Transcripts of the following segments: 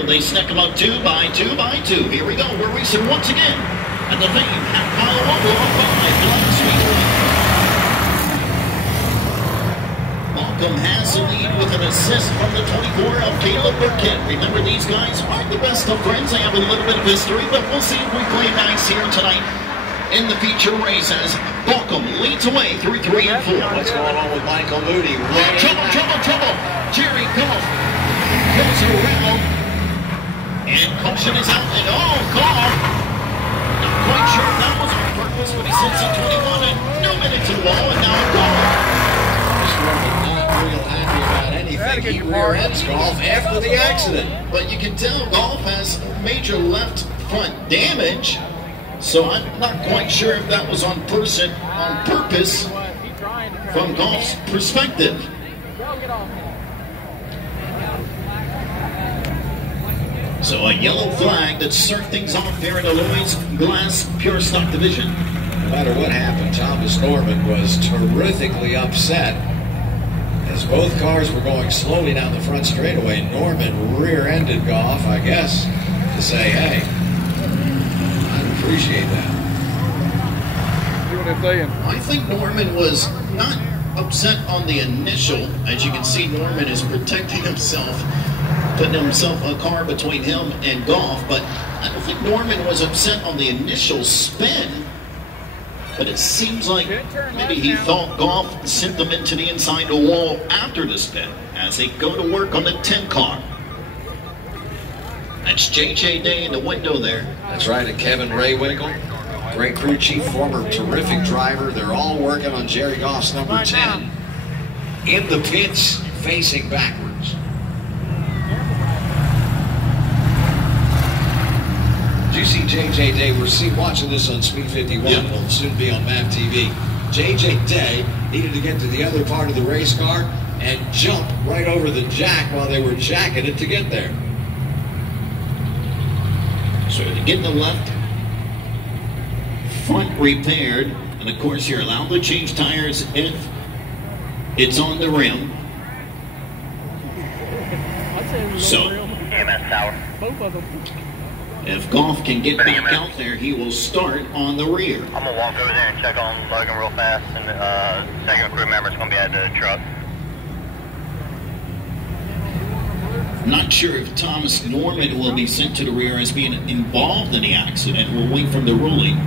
They sneak them up 2 by 2 by 2. Here we go. We're racing once again. And the fame half-mile wobble off by Black Speedway. Malcolm has the lead with an assist from the 24 of Caleb Burkett. Remember, these guys aren't the best of friends. They have a little bit of history, but we'll see if we play nice here tonight in the feature races. Malcolm leads away through 3 and 4. What's going on with Michael Moody? Trouble. Jerry Goff goes around. And caution is out, and Goff, not quite sure if that was on purpose, but he sits at 21 and Newman into the wall, and now Goff. Not real happy about anything. He rear-ends Goff after the accident. But you can tell Goff has major left front damage, so I'm not quite sure if that was on purpose from Goff's perspective. So a yellow flag that served things off there in the Lloyd's Glass Pure Stock Division. No matter what happened, Thomas Norman was terrifically upset. As both cars were going slowly down the front straightaway, Norman rear-ended Goff, I guess, to say, hey, I appreciate that. I think Norman was not upset on the initial. As you can see, Norman is protecting himself, putting himself a car between him and Goff, but I don't think Norman was upset on the initial spin. But it seems like maybe he thought Goff sent them into the inside the wall after the spin as they go to work on the 10 car. That's J.J. Day in the window there. That's right, and Kevin Raywinkle, great crew chief, former terrific driver. They're all working on Jerry Goff's number 10 in the pits, facing backwards. Did you see J.J. Day? We're watching this on Speed 51. Yeah. It'll soon be on MAP TV. J.J. Day needed to get to the other part of the race car and jump right over the jack while they were jacking it to get there. So to get the left front repaired, and of course you're allowed to change tires if it's on the rim. So both of them. If Goff can get back out there, he will start on the rear. I'm going to walk over there and check on Logan real fast, and the second crew member's going to be at the truck. Not sure if Thomas Norman will be sent to the rear as being involved in the accident. We'll wait from the ruling.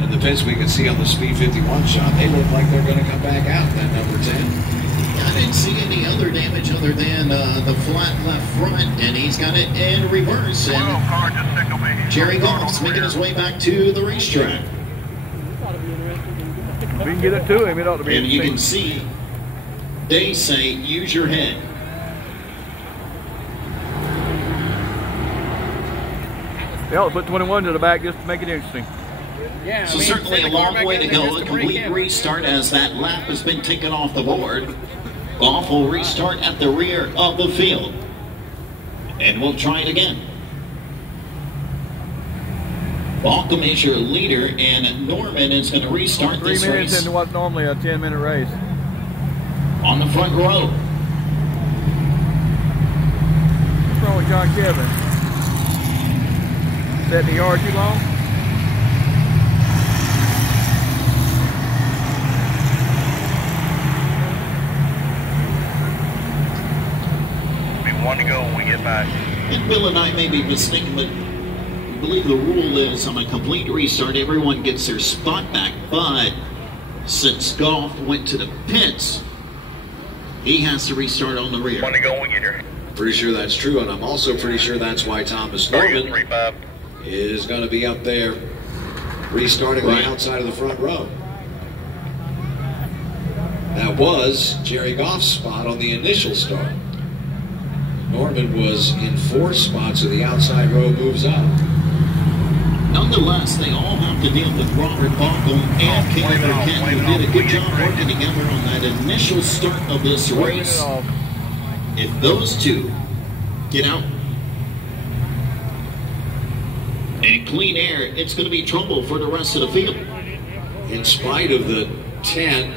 In the pits we can see on the Speed 51 shot, they look like they're going to come back out, that number 10. I didn't see any other damage other than the flat left front, and he's got it in reverse. And Jerry Goff's making his way back to the racetrack. We can get it to him. It ought to be. And you can see they say use your head. They ought to put 21 to the back just to make it interesting. Yeah, so certainly a long way to go. A complete restart as that lap has been taken off the board. Goff will restart at the rear of the field. And we'll try it again. Malcolm is your leader, and Norman is going to restart this race. 3 minutes into what's normally a 10-minute race. On the front row. What's wrong with John Kevin? Setting the yard too long? One to go when we get back. And Bill and I may be mistaken, but I believe the rule is on a complete restart, everyone gets their spot back. But since Goff went to the pits, he has to restart on the rear. One to go when we get here. Pretty sure that's true, and I'm also pretty sure that's why Thomas Norman is going to be up there restarting right the outside of the front row. That was Jerry Goff's spot on the initial start. Norman was in 4th spot, so the outside row moves up. Nonetheless, they all have to deal with Robert Bockel and Caleb Burkett, who did a good job working together on that initial start of this race. If those two get out in clean air, it's going to be trouble for the rest of the field. In spite of the 10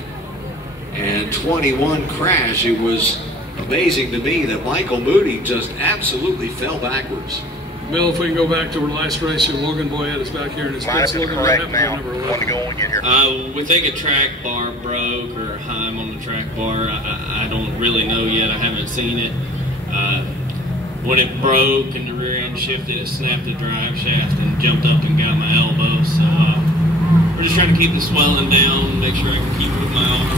and 21 crash, it was amazing to me that Michael Moody just absolutely fell backwards. Bill, if we can go back to our last race, and Logan Boyette is back here in his place. Logan, what happened to number 11? We think a track bar broke or Heim on the track bar. I don't really know yet. I haven't seen it. When it broke and the rear end shifted, it snapped the drive shaft and jumped up and got my elbow. So we're just trying to keep the swelling down, make sure I can keep it with my arm,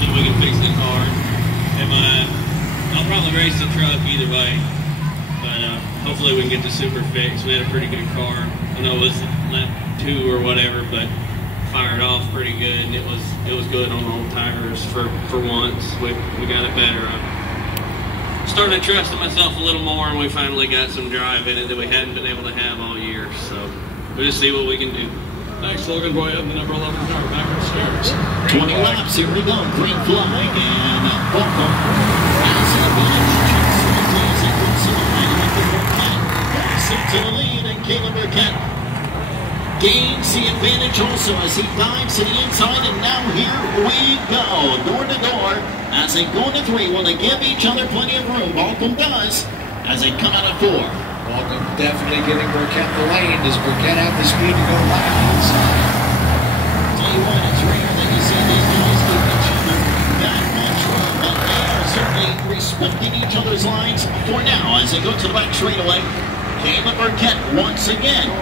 see if we can fix the car. And I'll probably race the truck either way. But hopefully we can get the super fixed. We had a pretty good car. I know it was lap 2 or whatever, but fired off pretty good, and it was good on old tires for once. We got it better. I started trusting myself a little more, and we finally got some drive in it that we hadn't been able to have all year. So we'll just see what we can do. Thanks, Logan Boyette, the number 11 car back on stairs. 20 laps, here we go. Green flag, and welcome. As an advantage, to the lead, and Caleb Burkett gains the advantage also as he dives to the inside, and now here we go, door to door, as they go into 3. Will they give each other plenty of room? Balcom does, as they come out of 4. Balcom definitely giving Burkett the lane. Does Burkett have the speed to go back inside? Tell you what, it's rare that you see these guys give each other that much room, but they are certainly respecting each other's lines for now as they go to the back straightaway. Caleb Burkett once again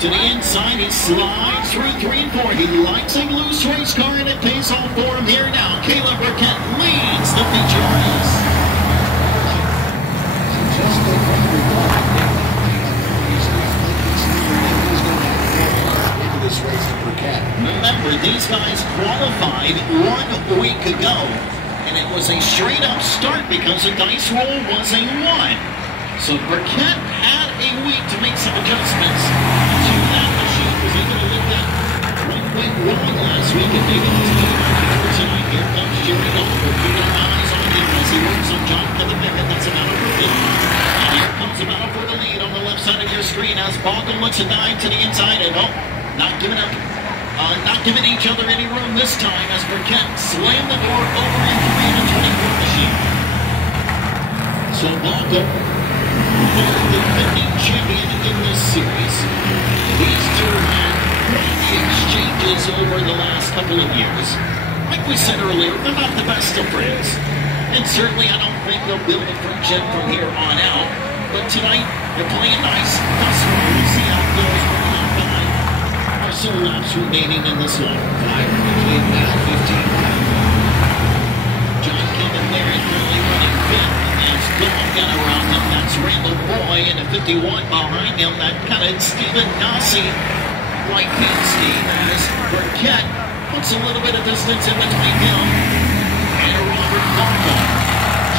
to the inside. He slides through 3 and 4. He likes a loose race car, and it pays off for him here now. Caleb Burkett leads the feature race. Remember, these guys qualified 1 week ago, and it was a straight-up start because the dice roll was a 1. So Burkett had a week to make some adjustments to that machine. Was able to lift that what went wrong last week and maybe it's here tonight. Here comes Jerry Oliver. Keeping our eyes on him as he works on John Pickett. That's about a rookie. And here comes the battle for the lead on the left side of your screen as Balcom looks to dive to the inside, and not giving up. Not giving each other any room this time as Burkett slammed the door over into the 24 machine. So Balcom, the defending champion in this series. These two had many exchanges over the last couple of years. Like we said earlier, they're not the best of friends. And certainly I don't think they'll build a friendship from here on out. But tonight, they're playing nice. We'll see how it goes. We're not behind. Our still laps remaining in this one. 5 between now 15. John Kevin Larry currently running 5th. Dawn got around him. That's Randall Boy in a 51 behind him. That kind of Stephen Nasi right-hand Steve as Burkett puts a little bit of distance in between him and Robert Balcom.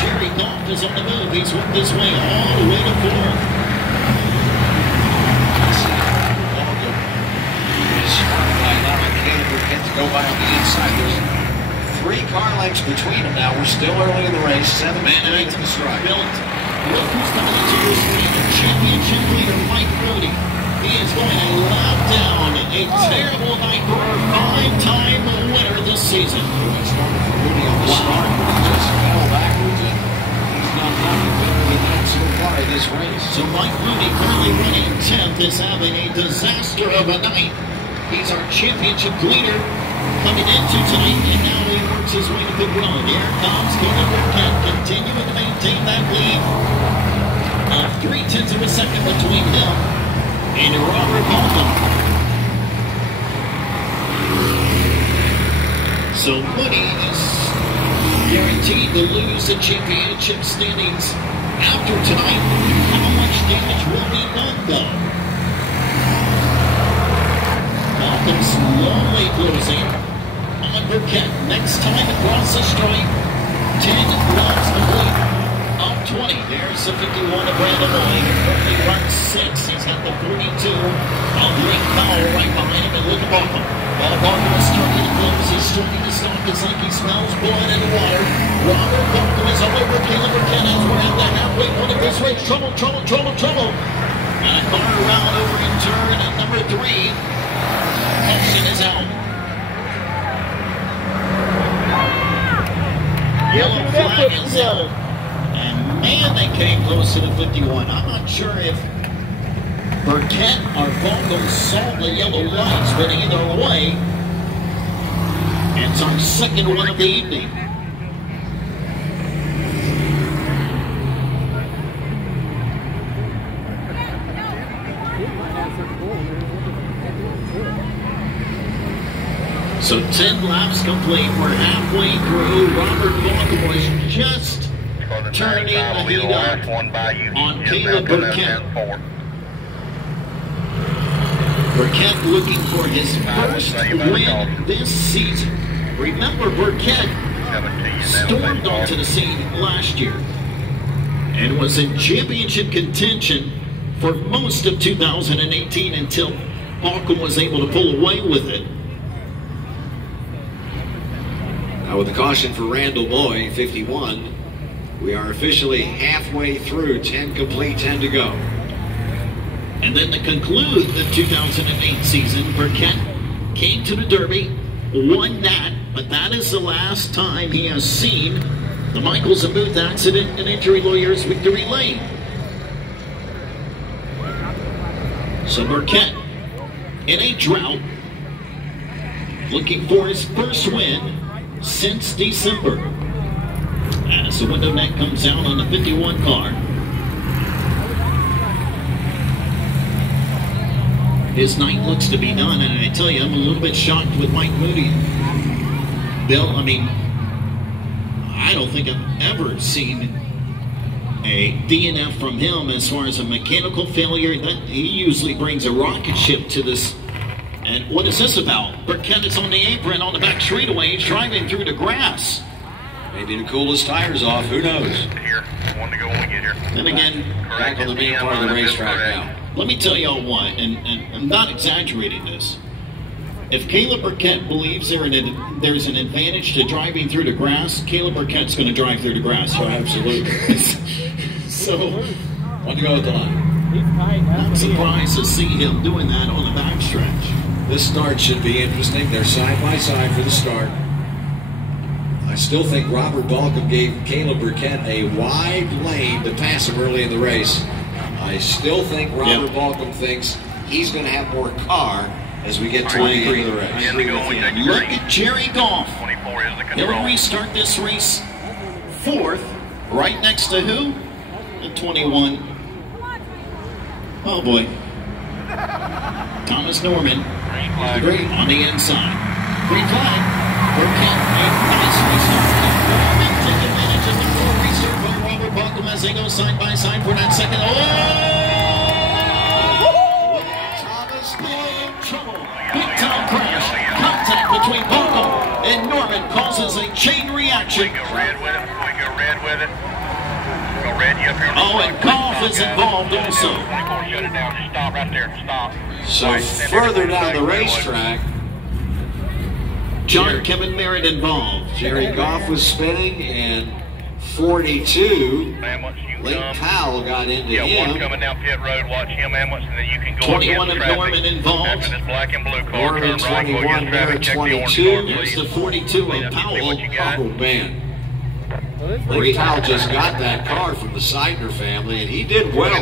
Jerry Goff is on the move. He's worked his way all the way to 4th. Burkett to go by on the inside. There's 3 car lengths between them now. We're still early in the race. 7 minutes to the strike. Look who's coming into your screen. The championship leader, Mike Brody. He is going to lap down a terrible night for our 5-time winner this season. Rudy on the start. He just fell backwards, and he's not looking better than that so far in this race. So Mike Brody, currently running 10th, is having a disaster of a night. He's our championship leader coming into tonight, and now he works his way to the run. Here comes Caleb Burkett, continuing to maintain that lead of 0.3 of a second between him and Robert Balcom. So Moody is guaranteed to lose the championship standings after tonight. How much damage will be done, though? Balcom slowly closing on Burkett. Next time across the stripe, 10 laps complete of 20. There's the 51 of Brandon Lloyd. He runs 6. He's got the 42 of Link Powell right behind him. And look at Balcom. While Balcom is starting to close, he's starting to stop. It's like he smells blood in the water. Robert Balcom is all over Caleb Burkett as we're at the halfway point of this race. Trouble. And car around over in turn at number 3. Austin is out. Yellow flag is out. And man, they came close to the 51. I'm not sure if Burkett or Vogel saw the yellow lights, but either way, it's our second one of the evening. So 10 laps complete. We're halfway through. Robert Vogel was just turning the heat up on Caleb Burkett. Burkett looking for his first win this season. Remember, Burkett stormed onto the scene last year and was in championship contention for most of 2018 until Vogel was able to pull away with it. Now with the caution for Randall Boy, 51, we are officially halfway through, 10 complete, 10 to go. And then to conclude the 2008 season, Burkett came to the Derby, won that, but that is the last time he has seen the Michaels and Booth Accident and Injury Lawyers victory lane. So Burkett, in a drought, looking for his first win since December, as the window net comes out on the 51 car. His night looks to be done, and I tell you, I'm a little bit shocked with Mike Moody. Bill, I mean, I don't think I've ever seen a DNF from him as far as a mechanical failure. That he usually brings a rocket ship to this. And what is this about? Burkett is on the apron on the back straightaway, driving through the grass. Maybe to cool his tires off, who knows? Here, one to go when we get here. Then again, back on the main part of the racetrack now. Let me tell y'all what, and I'm not exaggerating this. If Caleb Burkett believes there's an advantage to driving through the grass, Caleb Burkett's going to drive through the grass. Oh, absolutely. So, want to go with the line. I'm surprised to see him doing that on the backstretch. This start should be interesting. They're side by side for the start. I still think Robert Balcom gave Caleb Burkett a wide lane to pass him early in the race. I still think Robert Balcom thinks he's going to have more car as we get toward the end of the race. Look at Jerry Goff. He'll restart this race fourth, right next to who? The 21. Oh boy. Thomas Norman. Great on the inside. Green flag. Burkett, a nice restart. Norman take advantage of the full restart by Robert Balcom as they go side by side for that second. Thomas in trouble. Big time crash. Contact between Balcom and Norman causes a chain reaction. We go red with it. We go red with it. Go red, you up here. Oh, and Goff is involved also. 24, shut it down. Just stop right there. Stop. So further down the racetrack, John Kevin Merritt involved. Jerry Goff was spinning, and 42, Lake Powell got into him. One coming down pit road, watch him, Emmons, and then you can go 21 of Norman involved. After this black and blue car, Norman turn right, go 21, against traffic, Merritt check the orange 22. car, There's please. the 42 of Powell. Oh, man. Lake Powell just got that car from the Seidner family, and he did well.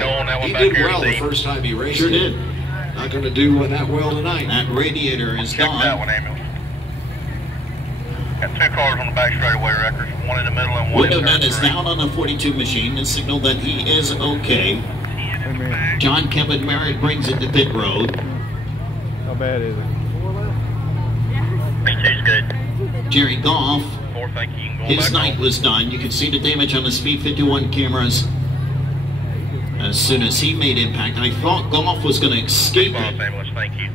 He did well the first time he raced Sure it. did. Not going to do that well tonight. That radiator is Check that gone. one, Emmons. Got two cars on the back straightaway records, one in the middle and one Window in net turn is three. down on the 42 machine to signal that he is okay. John Kevin Merritt brings it to pit road. How bad is it? Me too's good. Jerry Goff, Four, thank you. You can go his back night home. was done. You can see the damage on the Speed 51 cameras as soon as he made impact. I thought Goff was going to escape Boss it. ambulance, thank you.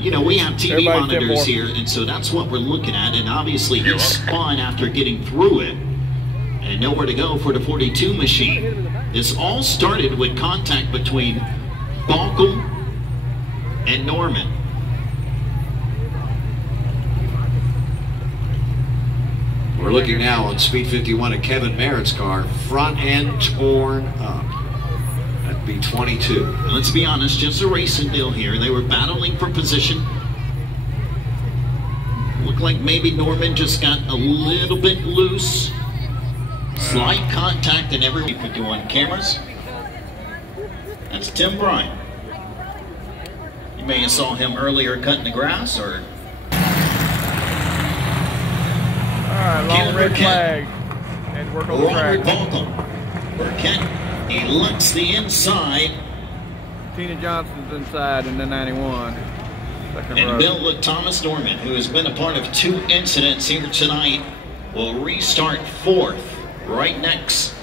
You know, we have TV Everybody 10 monitors more. here, and so that's what we're looking at. And obviously, he spun after getting through it, and nowhere to go for the 42 machine. This all started with contact between Balcom and Norman. We're looking now on Speed 51 at Kevin Merritt's car, front end torn up. That'd be 22. Let's be honest, just a racing deal here. They were battling for position. Looked like maybe Norman just got a little bit loose. Slight contact and every 51 cameras. That's Tim Bryant. You may have saw him earlier cutting the grass, or Alright, long red flag. And work on the track. Robert Balcom. Burkett, he looks the inside. Tina Johnson's inside in the 91. Second And row. Bill Thomas Norman, who has been a part of 2 incidents here tonight, will restart 4th, right next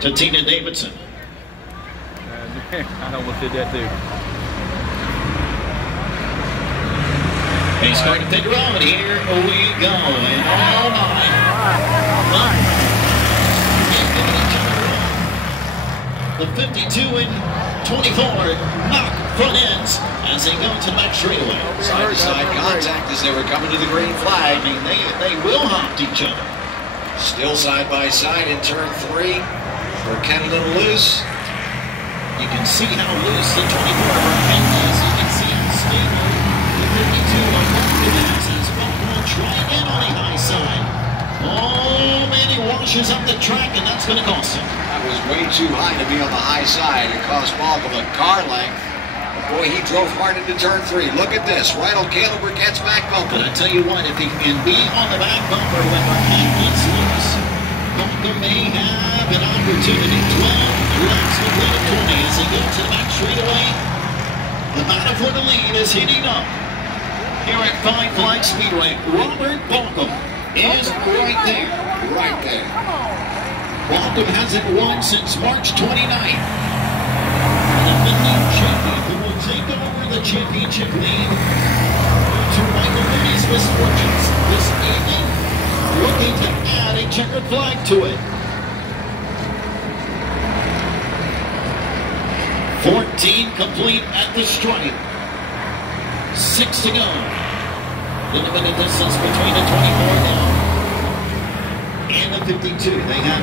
to Tina Davidson. I almost did that too. He's going to pit road. Here we go. And oh my. The 52 and 24 knock front ends as they go to the back straightaway. Side-to-side contact as they were coming to the green flag. I mean, they will hop each other. Still side by side in turn 3. Burkett a little loose. You can see how loose the 24 Burkett is. You can see how stable the 52 on Martinez as Baltimore trying in on the high side. Oh man, he washes up the track, and that's going to cost him. That was way too high to be on the high side. It cost Balcom a car length. But boy, he drove hard into turn 3. Look at this. Right on Caleb Burkett's back bumper. But I tell you what, if he can be on the back bumper when Burkett gets loose, Balcom may have an opportunity. 12 laps to play to 20 as he goes to the back straightaway. The battle for the lead is heating up here at Five Flag Speedway. Robert Balcom is right there. Right there. Balcom hasn't won since March 29th. The defending champion who will take over the championship lead to Michael Moody's misfortunes this evening, looking to add a checkered flag to it. 14 complete at the stripe. 6 to go. Little bit of distance between the 24 now and the 52. They have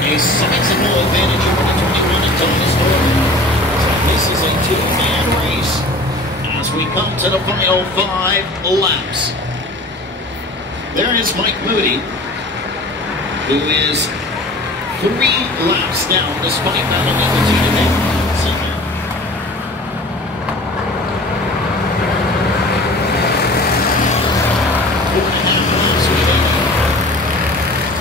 a sizable advantage over the 21 and Thomas Norman. So this is a 2-man race as we come to the final 5 laps. There is Mike Moody, who is 3 laps down despite battling the Tina Davidson.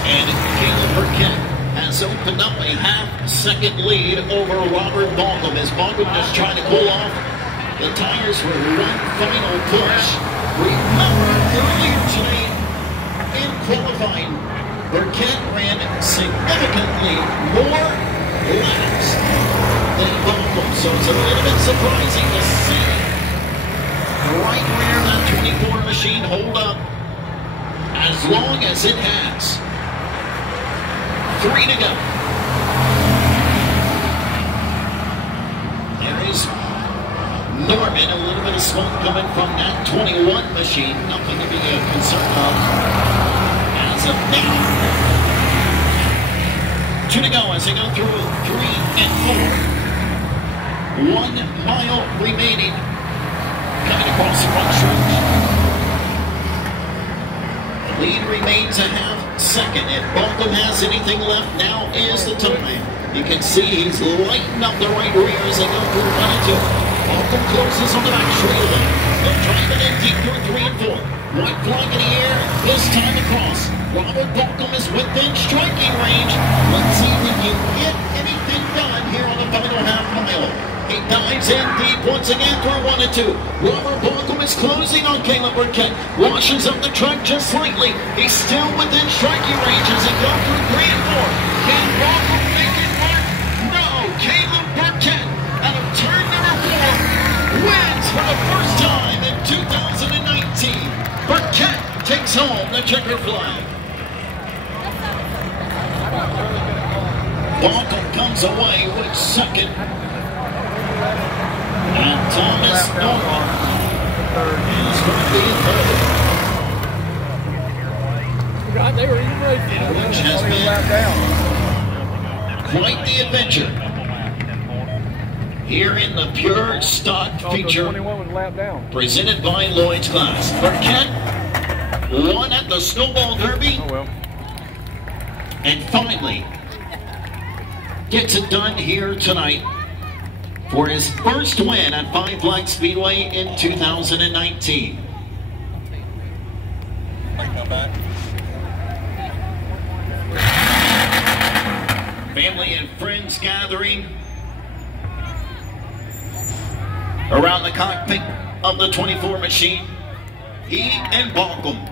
And Caleb Burkett has opened up a half-second lead over Robert Balcom as Balcom just trying to cool off the tires for one final push. Remember, earlier today in qualifying, Burkett ran significantly more laps than Balcom, so it's a little bit surprising to see the right rear of that 24 machine hold up as long as it has. 3 to go. There is Norman, a little bit of smoke coming from that 21 machine. Nothing to be concerned of as of now. 2 to go as they go through 3 and 4. 1 mile remaining. Coming across the front stretch. Lead remains a half-second. If Balcom has anything left, now is the time. You can see he's lighting up the right rear as they go through 1 and 2. Balcom closes on the back straightaway. They're driving in deep through 3 and 4. White flag in the air, this time across. Robert Balcom is within striking range. Let's see if he can get anything done here on the final half mile. He dives in deep once again through 1 and 2. Robert Balcom is closing on Caleb Burkett. Washes up the track just slightly. He's still within striking range as he goes through 3 and 4. Can Balcom make it work? No! Caleb Burkett out of turn number 4 wins for the first time in 2019. Burkett takes home the checker flag. Balcom comes away with second. And Thomas Norman is going to be in third. Which has been quite the adventure here in the pure stock feature 21 was lapped down. presented by Lloyd's Glass. Burkett won at the Snowball Derby. Oh well. And finally gets it done here tonight for his first win at Five Flags Speedway in 2019. Family and friends gathering around the cockpit of the 24 machine. He and Balcom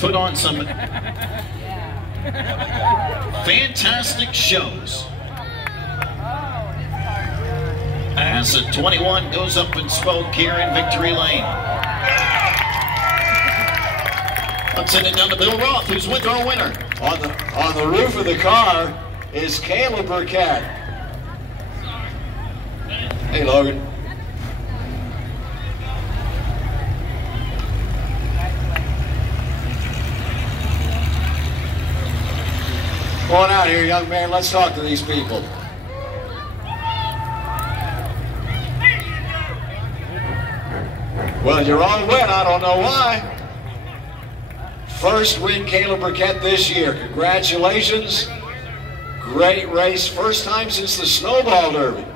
put on some fantastic shows as the 21 goes up in smoke here in Victory Lane. I'm sending down to Bill Roth, who's with our winner. On the roof of the car is Caleb Burkett. Hey, Logan. Come on out here, young man. Let's talk to these people. Well, you're all wet. I don't know why. First win, Caleb Burkett, this year. Congratulations. Great race. First time since the Snowball Derby.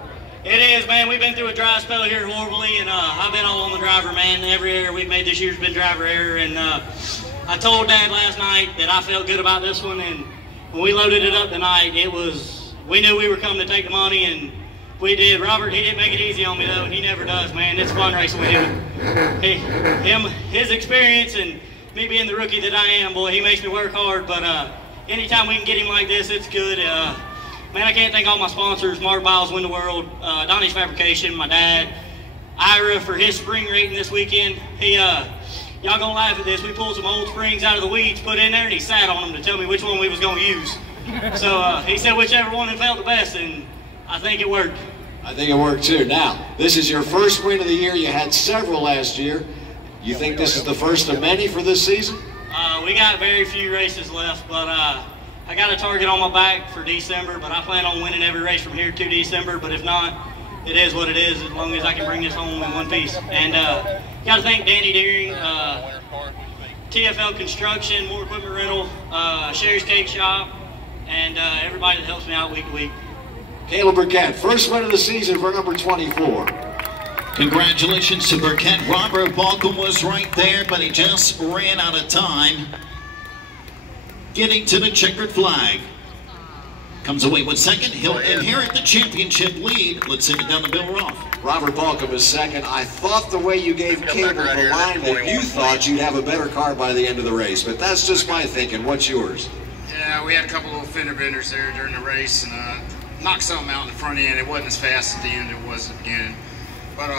It is, man. We've been through a dry spell here horribly, and I've been all on the driver, man. Every error we've made this year's been driver error, and I told Dad last night that I felt good about this one, and when we loaded it up tonight, we knew we were coming to take the money, and we did. Robert, he didn't make it easy on me, though, and he never does, man. It's fun racing with him. His experience, and me being the rookie that I am, boy, he makes me work hard, but anytime we can get him like this, it's good. Man, I can't thank all my sponsors, Mark Biles, Win the World, Donnie's Fabrication, my dad, Ira for his spring rating this weekend. Y'all gonna laugh at this. We pulled some old springs out of the weeds, put in there, and he sat on them to tell me which one we was gonna use. So he said whichever one felt the best, and I think it worked. I think it worked too. Now, this is your first win of the year. You had several last year. You think this is the first of many for this season? We got very few races left, but I got a target on my back for December, but I plan on winning every race from here to December. But if not, it is what it is, as long as I can bring this home in one piece. And got to thank Danny Deering, TFL Construction, More Equipment Rental, Sherry's Cake Shop, and everybody that helps me out week to week. Caleb Burkett, first win of the season for number 24. Congratulations to Burkett. Robert Balcom was right there, but he just ran out of time getting to the checkered flag. Comes away with second. He'll inherit the championship lead. Let's send it down to Bill Roth. Robert Balcom is second. I thought the way you gave Caleb the line that you thought you'd have a better car by the end of the race, but that's just my thinking. What's yours? Yeah, we had a couple little fender benders there during the race, and knocked something out in the front end. It wasn't as fast at the end as it was at the beginning. But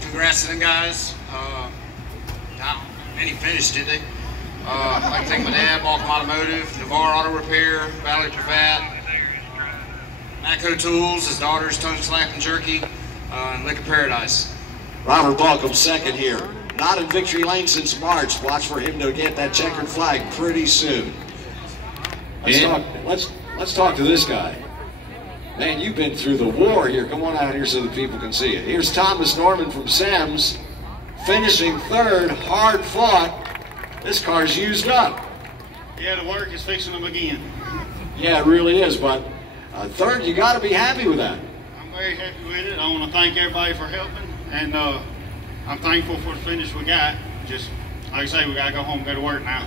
congrats to them guys. And he finished, did they? I'd like to thank my dad, Balcom Automotive, Navarre Auto Repair, Valley Pravat, Matco Tools, his daughters, Tongue Slap and Jerky, and Liquor Paradise. Robert Balcom second here. Not in victory lane since March. Watch for him to get that checkered flag pretty soon. Let's talk to this guy. Man, you've been through the war here. Come on out here so the people can see it. Here's Thomas Norman from Sam's, finishing third, hard fought. This car's used up. Yeah, the work is fixing them again. Yeah, it really is, but third, you got to be happy with that. I'm very happy with it. I want to thank everybody for helping, and I'm thankful for the finish we got. Just, like I say, we got to go home and go to work now.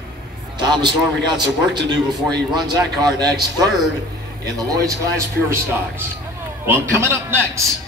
Thomas Norman got some work to do before he runs that car next. Third in the Lloyd's Glass Pure Stocks. Well, coming up next,